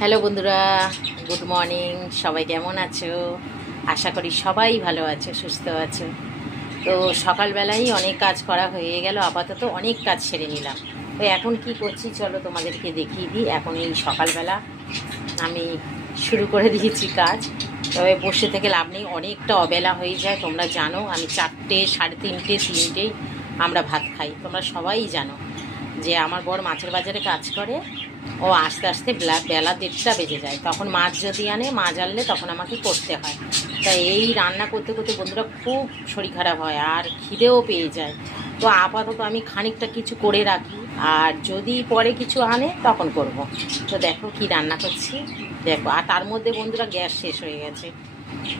Hello বন্ধুরা, good morning. সবাই কেমন আছো? আশা করি সবাই ভালো আছো, সুস্থ আছো। তো সকালবেলাই অনেক কাজ করা হয়ে গেল, আপাতত অনেক কাজ সেরে নিলাম। তো এখন কি করছি চলো তোমাদেরকে দেখিয়ে দিই। এখন এই সকালবেলা আমি শুরু করে দিয়েছি কাজ। তবে বসে থেকে লাভ নেই, অনেকটা অবেলা হয়ে যায়। তোমরা জানো আমি 4টে, 3:30, 3টেই আমরা ভাত খাই। তোমরা সবাই জানো যে আমার বর মাছের বাজারে কাজ করে। ও আস্তে আস্তে বেলা 1:30টা বেজে যায়। তখন মাছ যদি আনে, মাছ আনলে তখন আমাকে করতে হয়। তাই এই রান্না করতে করতে বন্ধুরা খুব শরীর খারাপ হয় আর খিদেও পেয়ে যায়। তো আপাতত আমি খানিকটা কিছু করে রাখি, আর যদি পরে কিছু আনে তখন করব। তো দেখো কি রান্না করছি, দেখো। আর তার মধ্যে বন্ধুরা গ্যাস শেষ হয়ে গেছে।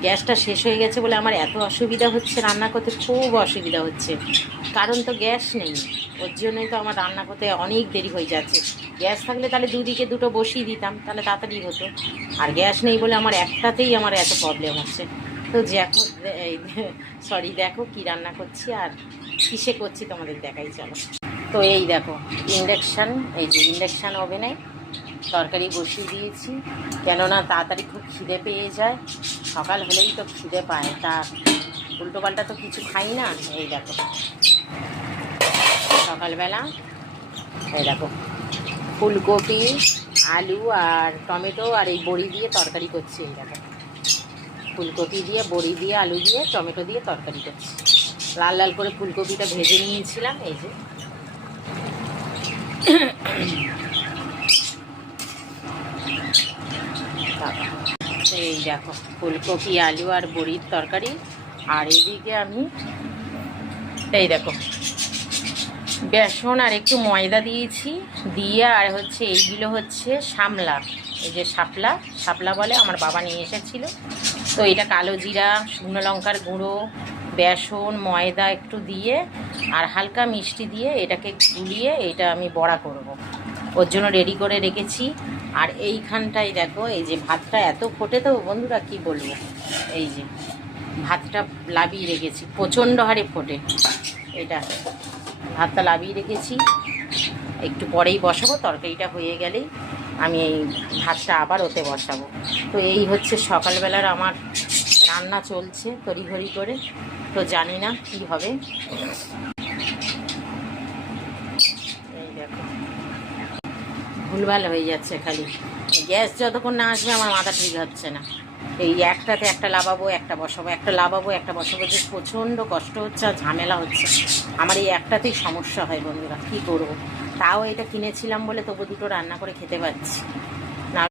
গ্যাসটা শেষ হয়ে গেছে বলে আমার এত অসুবিধা হচ্ছে, রান্না করতে খুব অসুবিধা হচ্ছে। কারণ তো গ্যাস নেই, ওর জন্যই তো আমার রান্না করতে অনেক দেরি হয়ে যাচ্ছে। গ্যাস থাকলে তাহলে দুদিকে দুটো বসিয়ে দিতাম, তাহলে তাড়াতাড়ি হতো। আর গ্যাস নেই বলে আমার একটাতেই আমার এত প্রবলেম হচ্ছে। তো দেখো, সরি, দেখো কি রান্না করছি আর কিসে করছি তোমাদের দেখাই চলো। তো এই দেখো ইন্ডাকশান, এই যে ইন্ডাকশান ওভেনে তরকারি বসিয়ে দিয়েছি, কেননা তাড়াতাড়ি খুব খিদে পেয়ে যায়। সকাল হলেই তো খিদে পায়, তা উল্টোপাল্টা তো কিছু খাই না। এই দেখো সকালবেলা, এই দেখো ফুলকপি, আলু আর টমেটো আর এই বড়ি দিয়ে তরকারি করছি। এই দেখো ফুলকপি দিয়ে, বড়ি দিয়ে, আলু দিয়ে, টমেটো দিয়ে তরকারি করছি। লাল লাল করে ফুলকপিটা ভেজে নিয়েছিলাম, এই যে। এই দেখো ফুলকপি, আলু আর বড়ির তরকারি। আর এদিকে আমি এই দেখো বেসন আর একটু ময়দা দিয়েছি, দিয়ে আর হচ্ছে এইগুলো হচ্ছে শামলা, এই যে শাপলা, শাপলা বলে, আমার বাবা নিয়ে এসেছিল। তো এটা কালো জিরা, শুকনো লঙ্কার গুঁড়ো, বেসন, ময়দা একটু দিয়ে আর হালকা মিষ্টি দিয়ে এটাকে গুলিয়ে এটা আমি বড়া করব। ওর জন্য রেডি করে রেখেছি। আর এইখানটায় দেখো, এই যে ভাতটা এত ফোটে তো বন্ধুরা কি বলবো, এই যে ভাতটা লাবিয়ে রেখেছি, প্রচণ্ড হারে ফোটে। এটা ভাতটা লাবিয়ে রেখেছি, একটু পরেই বসাবো। তরকারিটা হয়ে গেলেই আমি এই ভাতটা আবার ওতে বসাবো। তো এই হচ্ছে সকালবেলার আমার রান্না চলছে তড়িঘড়ি করে। তো জানি না কি হবে। এই দেখো ভুলভাল হয়ে যাচ্ছে খালি। গ্যাস যতক্ষণ না আসবে আমার মাথা ঠিক হচ্ছে না। এই একটাতে একটা লাবাবো, একটা বসাবো, একটা লাবাবো, একটা বসাবো, যে প্রচণ্ড কষ্ট হচ্ছে আর ঝামেলা হচ্ছে। আমার এই একটাতেই সমস্যা হয় বন্ধুরা, কী করবো। তাও এটা কিনেছিলাম বলে তবু দুটো রান্না করে খেতে পাচ্ছি।